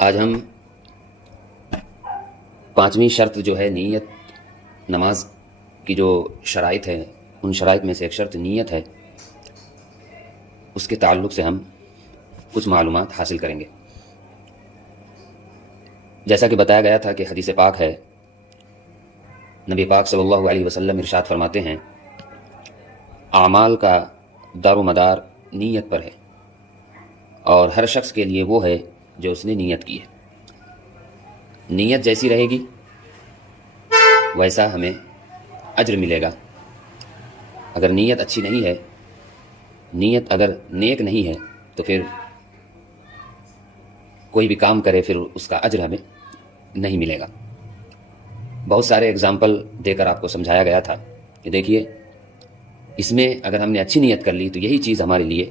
آج ہم پانچویں شرط جو ہے نیت، نماز کی جو شرائط ہے ان شرائط میں سے ایک شرط نیت ہے، اس کے تعلق سے ہم کچھ معلومات حاصل کریں گے۔ جیسا کہ بتایا گیا تھا کہ حدیث پاک ہے، نبی پاک صلی اللہ علیہ وسلم ارشاد فرماتے ہیں اعمال کا دار و مدار نیت پر ہے، اور ہر شخص کے لیے وہ ہے جو اس نے نیت کی ہے۔ نیت جیسی رہے گی ویسا ہمیں اجر ملے گا۔ اگر نیت اچھی نہیں ہے، نیت اگر نیک نہیں ہے، تو پھر کوئی بھی کام کرے پھر اس کا اجر ہمیں نہیں ملے گا۔ بہت سارے اگزامپل دے کر آپ کو سمجھایا گیا تھا کہ دیکھیے، اس میں اگر ہم نے اچھی نیت کر لی تو یہی چیز ہمارے لیے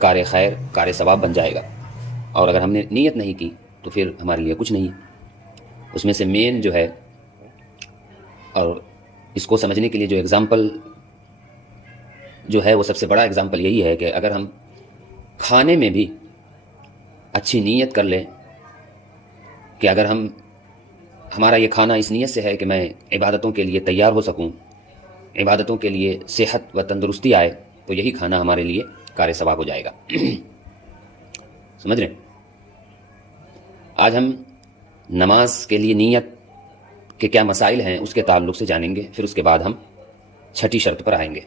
کار خیر، کار ثواب بن جائے گا، اور اگر ہم نے نیت نہیں کی تو پھر ہمارے لیے کچھ نہیں۔ اس میں سے مین جو ہے، اور اس کو سمجھنے کے لیے جو اگزامپل جو ہے وہ سب سے بڑا اگزامپل یہی ہے کہ اگر ہم کھانے میں بھی اچھی نیت کر لیں کہ اگر ہمارا یہ کھانا اس نیت سے ہے کہ میں عبادتوں کے لیے تیار ہو سکوں، عبادتوں کے لیے صحت و تندرستی آئے، تو یہی کھانا ہمارے لیے کار ثواب ہو جائے گا۔ سمجھ رہے ہیں؟ آج ہم نماز کے لیے نیت کے کیا مسائل ہیں اس کے تعلق سے جانیں گے، پھر اس کے بعد ہم چھٹی شرط پر آئیں گے۔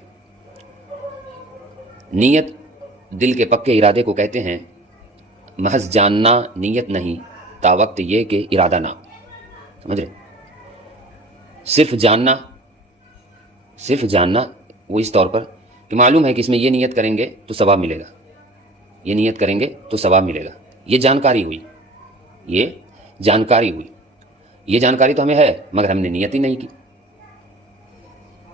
نیت دل کے پکے ارادے کو کہتے ہیں، محض جاننا نیت نہیں تا وقت یہ کہ ارادہ نہ۔ سمجھ رہے؟ صرف جاننا وہ اس طور پر کہ معلوم ہے کہ اس میں یہ نیت کریں گے تو ثواب ملے گا، یہ نیت کریں گے تو ثواب ملے گا، یہ جانکاری ہوئی، یہ جانکاری تو ہمیں ہے مگر ہم نے نیت ہی نہیں کی۔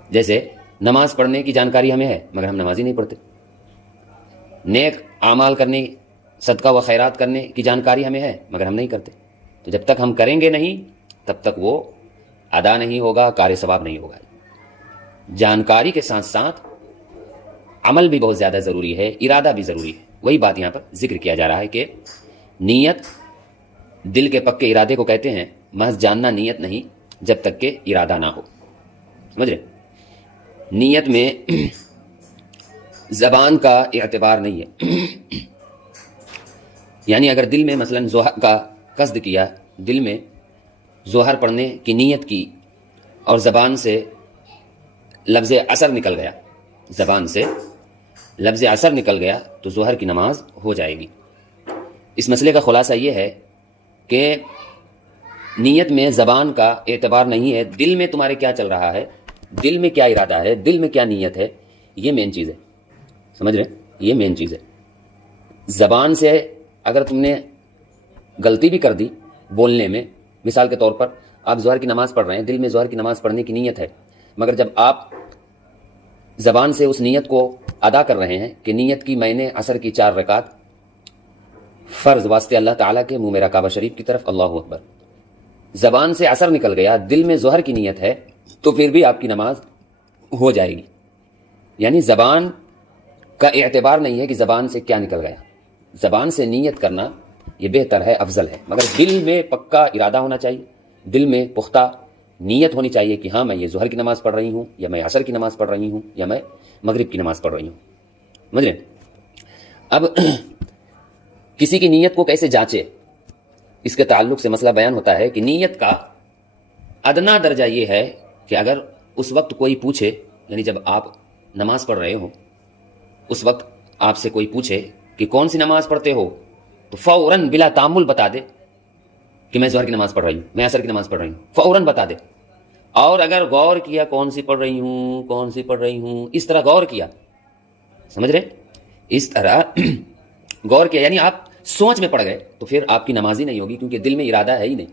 جیسے نماز پڑھنے کی جانکاری ہمیں ہے مگر ہم نماز ہی نہیں پڑھتے، نیک اعمال کرنے، صدقہ و خیرات کرنے کی جانکاری ہمیں ہے مگر ہم نہیں کرتے۔ تو جب تک ہم کریں گے نہیں تب تک وہ ادا نہیں ہوگا، کار ثواب نہیں ہوگا۔ جانکاری کے ساتھ ساتھ عمل بھی بہت زیادہ ضروری ہے، ارادہ بھی ضروری ہے۔ وہی بات یہاں پر ذکر کیا جا رہا ہے کہ نیت دل کے پکے ارادے کو کہتے ہیں، محض جاننا نیت نہیں جب تک کہ ارادہ نہ ہو۔ سمجھ رہے؟ نیت میں زبان کا اعتبار نہیں ہے۔ یعنی اگر دل میں مثلا ظہر کا قصد کیا، دل میں ظہر پڑھنے کی نیت کی اور زبان سے لفظ اثر نکل گیا، تو ظہر کی نماز ہو جائے گی۔ اس مسئلے کا خلاصہ یہ ہے کہ نیت میں زبان کا اعتبار نہیں ہے، دل میں تمہارے کیا چل رہا ہے، دل میں کیا ارادہ ہے، دل میں کیا نیت ہے، یہ مین چیز ہے۔ سمجھ رہے؟ یہ مین چیز ہے۔ زبان سے اگر تم نے غلطی بھی کر دی بولنے میں، مثال کے طور پر آپ ظہر کی نماز پڑھ رہے ہیں، دل میں ظہر کی نماز پڑھنے کی نیت ہے، مگر جب آپ زبان سے اس نیت کو ادا کر رہے ہیں کہ نیت کی میں نے عصر کی 4 رکعت فرض واسطے اللہ تعالیٰ کے، منہ میرا کعبہ شریف کی طرف، اللہ اکبر، زبان سے عصر نکل گیا، دل میں ظہر کی نیت ہے، تو پھر بھی آپ کی نماز ہو جائے گی۔ یعنی زبان کا اعتبار نہیں ہے کہ زبان سے کیا نکل گیا، زبان سے نیت کرنا یہ بہتر ہے، افضل ہے، مگر دل میں پکا ارادہ ہونا چاہیے، دل میں پختہ نیت ہونی چاہیے کہ ہاں میں یہ ظہر کی نماز پڑھ رہی ہوں، یا میں عصر کی نماز پڑھ رہی ہوں، یا میں مغرب کی نماز پڑھ رہی ہوں۔ سمجھ رہے؟ اب کسی کی نیت کو کیسے جانچے، اس کے تعلق سے مسئلہ بیان ہوتا ہے کہ نیت کا ادنا درجہ یہ ہے کہ اگر اس وقت کوئی پوچھے، یعنی جب آپ نماز پڑھ رہے ہو، اس وقت آپ سے کوئی پوچھے کہ کون سی نماز پڑھتے ہو، تو فوراً بلا تعامل بتا دے کہ میں ظہر کی نماز پڑھ رہی ہوں، میں عصر کی نماز پڑھ رہی ہوں، فوراً بتا دے۔ اور اگر غور کیا کون سی پڑھ رہی ہوں، اس طرح غور کیا، سمجھ رہے؟ اس طرح غور کیا، یعنی آپ سوچ میں پڑ گئے، تو پھر آپ کی نماز ہی نہیں ہوگی، کیونکہ دل میں ارادہ ہے ہی نہیں،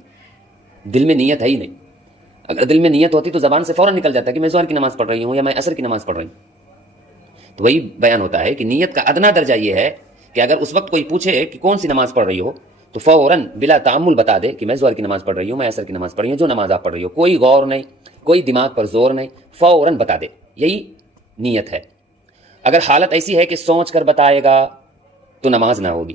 دل میں نیت ہے ہی نہیں۔ اگر دل میں نیت ہوتی تو زبان سے فوراً نکل جاتا کہ میں ظہر کی نماز پڑھ رہی ہوں یا میں عصر کی نماز پڑھ رہی ہوں۔ تو وہی بیان ہوتا ہے کہ نیت کا ادنا درجہ یہ ہے کہ اگر اس وقت کوئی پوچھے کہ کون سی نماز پڑھ رہی ہو، تو فوراً بلا تعامل بتا دے کہ میں ظہر کی نماز پڑھ رہی ہوں، میں عصر کی نماز پڑھ رہی ہوں، جو نماز آپ پڑھ رہی ہو، کوئی غور نہیں، کوئی دماغ پر زور نہیں، فوراً بتا دے، یہی نیت ہے۔ اگر حالت ایسی ہے کہ سوچ کر بتائے گا تو نماز نہ ہوگی،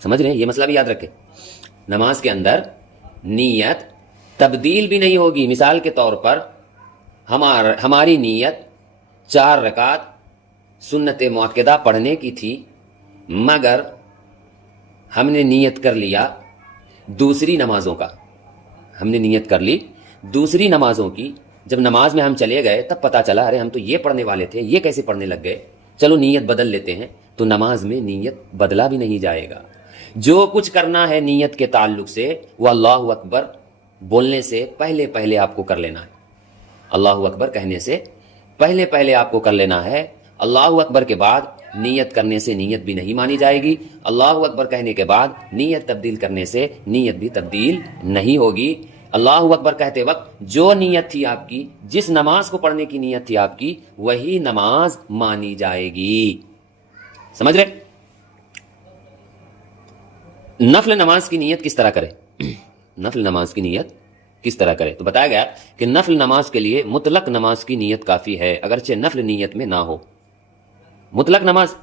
سمجھ رہے ہیں؟ یہ مسئلہ بھی یاد رکھیں، نماز کے اندر نیت تبدیل بھی نہیں ہوگی۔ مثال کے طور پر ہماری نیت 4 رکعت سنت مؤکدہ پڑھنے کی تھی، مگر ہم نے نیت کر لیا دوسری نمازوں کا، ہم نے نیت کر لی دوسری نمازوں کی۔ جب نماز میں ہم چلے گئے تب پتہ چلا ارے ہم تو یہ پڑھنے والے تھے، یہ کیسے پڑھنے لگ گئے، چلو نیت بدل لیتے ہیں، تو نماز میں نیت بدلا بھی نہیں جائے گا۔ جو کچھ کرنا ہے نیت کے تعلق سے وہ اللہ اکبر بولنے سے پہلے پہلے آپ کو کر لینا ہے، اللہ اکبر کہنے سے پہلے پہلے آپ کو کر لینا ہے۔ اللہ اکبر کے بعد نیت کرنے سے نیت بھی نہیں مانی جائے گی، اللہ اکبر کہنے کے بعد نیت تبدیل کرنے سے نیت بھی تبدیل نہیں ہوگی۔ اللہ اکبر کہتے وقت جو نیت تھی آپ کی، جس نماز کو پڑھنے کی نیت تھی آپ کی، وہی نماز مانی جائے گی۔ سمجھ رہے؟ نفل نماز کی نیت کس طرح کرے؟ نفل نماز کی نیت کس طرح کرے؟ تو بتایا گیا کہ نفل نماز کے لیے مطلق نماز کی نیت کافی ہے، اگرچہ نفل نیت میں نہ ہو۔ مطلق نماز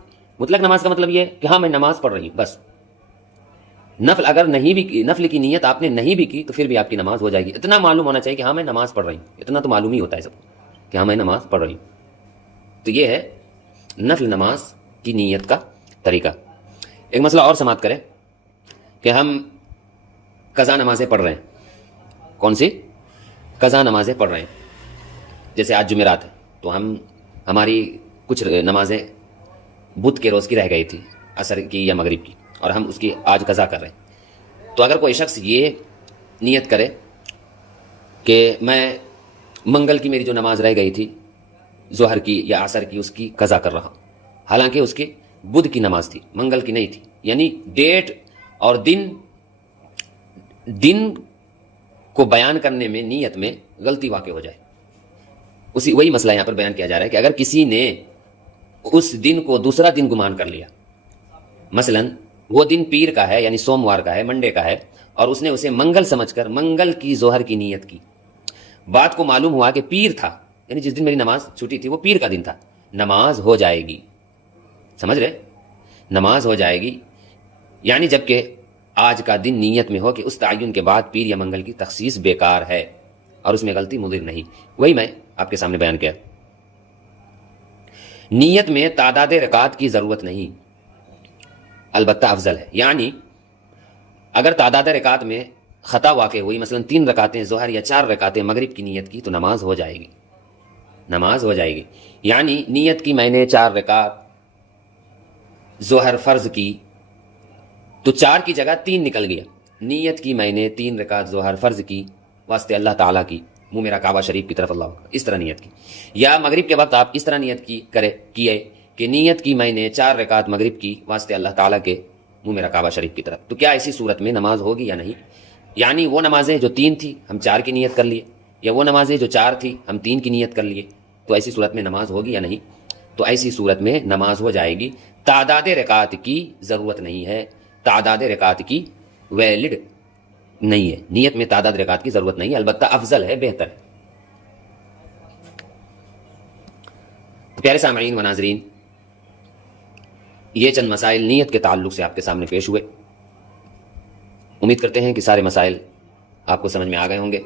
کا مطلب یہ ہے کہ ہاں میں نماز پڑھ رہی ہوں بس۔ نفل اگر نہیں بھی کی، نفل کی نیت آپ نے نہیں بھی کی تو پھر بھی آپ کی نماز ہو جائے گی۔ اتنا معلوم ہونا چاہیے کہ ہاں میں نماز پڑھ رہی ہوں، اتنا تو معلوم ہی ہوتا ہے سب کو کہ ہاں میں نماز پڑھ رہی ہوں۔ تو یہ ہے نفل نماز کی نیت کا طریقہ۔ ایک مسئلہ اور سماعت کریں کہ ہم قضا نمازیں پڑھ رہے ہیں۔ کون سی؟ قضا نمازیں پڑھ رہے ہیں۔ جیسے آج جمعرات ہے تو ہماری کچھ نمازیں بدھ کے روز کی رہ گئی تھی، عصر کی یا مغرب کی، اور ہم اس کی آج قضا کر رہے ہیں۔ تو اگر کوئی شخص یہ نیت کرے کہ میں منگل کی میری جو نماز رہ گئی تھی ظہر کی یا عصر کی، اس کی قضا کر رہا ہوں، حالانکہ اس کی بدھ کی نماز تھی، منگل کی نہیں تھی، یعنی ڈیٹ اور دن کو بیان کرنے میں نیت میں غلطی واقع ہو جائے، وہی مسئلہ یہاں پر بیان کیا جا رہا ہے کہ اگر کسی نے اس دن کو دوسرا دن گمان کر لیا، مثلا وہ دن پیر کا ہے یعنی سوموار کا ہے، منڈے کا ہے، اور اس نے اسے منگل سمجھ کر منگل کی ظہر کی نیت کی، بات کو معلوم ہوا کہ پیر تھا، یعنی جس دن میری نماز چھوٹی تھی وہ پیر کا دن تھا، نماز ہو جائے گی۔ سمجھ رہے؟ نماز ہو جائے گی، یعنی جبکہ آج کا دن نیت میں ہو کہ اس تعین کے بعد پیر یا منگل کی تخصیص بیکار ہے اور اس میں غلطی مضر نہیں۔ وہی میں آپ کے سامنے بیان کیا۔ نیت میں تعداد رکعات کی ضرورت نہیں، البتہ افضل ہے، یعنی اگر تعداد رکعات میں خطا واقع ہوئی، مثلا 3 رکعتیں ظہر یا 4 رکعتیں مغرب کی نیت کی، تو نماز ہو جائے گی، نماز ہو جائے گی۔ یعنی نیت کی میں نے 4 رکعت ظہر فرض کی تو 4 کی جگہ 3 نکل گیا، نیت کی میں نے 3 رکعت ظہر فرض کی واسطے اللہ تعالیٰ کی، منہ میرا کعبہ شریف کی طرف اللہ اکبر، اس طرح نیت کی۔ یا مغرب کے وقت آپ اس طرح نیت کیے کہ نیت کی میں نے 4 رکعت مغرب کی واسطے اللہ تعالیٰ کے، منہ میرا کعبہ شریف کی طرف، تو کیا ایسی صورت میں نماز ہوگی یا نہیں؟ یعنی وہ نمازیں جو 3 تھی ہم 4 کی نیت کر لیے، یا وہ نمازیں جو 4 تھی ہم 3 کی نیت کر لیے، تو ایسی صورت میں نماز ہوگی یا نہیں؟ تو ایسی صورت میں نماز ہو جائے گی، تعداد رکعات کی ضرورت نہیں ہے، تعداد رکعات کی ویلڈ نہیں ہے، نیت میں تعداد رکعات کی ضرورت نہیں ہے، البتہ افضل ہے، بہتر ہے۔ تو پیارے سامعین و ناظرین، یہ چند مسائل نیت کے تعلق سے آپ کے سامنے پیش ہوئے۔ امید کرتے ہیں کہ سارے مسائل آپ کو سمجھ میں آ گئے ہوں گے۔